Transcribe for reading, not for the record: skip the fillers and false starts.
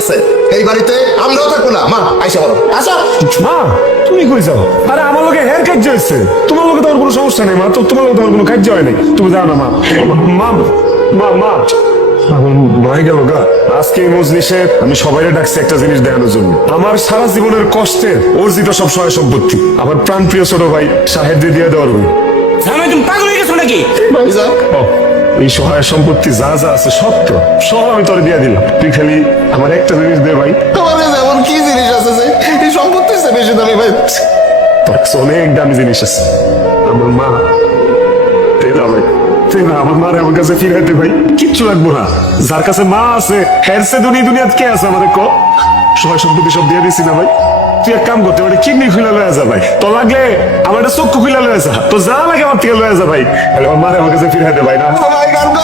আছে এই বাড়িতে আমরাও থাকবো না। মা আইসা বলো আচ্ছা মা তুমি কই যাও? আরে আমার লোকে হেয়ার কাজ হয়েছে, তোমার লোকে তো কোনো সমস্যা নেই মা, তো তোমার লোকে তোমার কোনো কাজ হয় নাই, তুমি যাও না মা। মা মা মা মাই গেল গা। আজকে এই মজলিসে আমি সবাইকে ডাকছি একটা জিনিস দেখানোর জন্য। আমার সারা জীবনের কষ্টের অর্জিত সব সহায় সম্পত্তি আমার প্রাণ প্রিয় ছোট ভাই সাহেবদের দিয়ে দেওয়ার হবে। তুমি পাগল হয়ে গেছো নাকি? ভাইজান এই সহায় সম্পত্তি যা যা আছে সব তো সব আমি তোরে দিয়ে দিলাম, তুই খালি আমার একটা জিনিস দে ভাই। আমার কাছে এমন কি জিনিস আছে যে এই সম্পত্তির চেয়ে বেশি দামি ভাই? তোর কাছে অনেক দামি জিনিস আছে। আমার মা তেরা ভাই, তেরা আমার মারে আমার কাছে ফিরাইতে ভাই কিচ্ছু লাগবো না। যার কাছে মা আছে হেরসে দুনিয়াত কে আছে আমাদের ক? সহায় সম্পত্তি সব দিয়ে দিছি না ভাই। তুই এক কাম করতে পারি কিডনি খুলে লয়ে যা ভাই, তো লাগলে আমার একটা চক্ষু খুলে লয়ে যা, তো যা লাগে আমার থেকে লয়ে যা ভাই, তাহলে আমার মারে আমার কাছে ফিরাইতে ভাই না। ভাই কারণ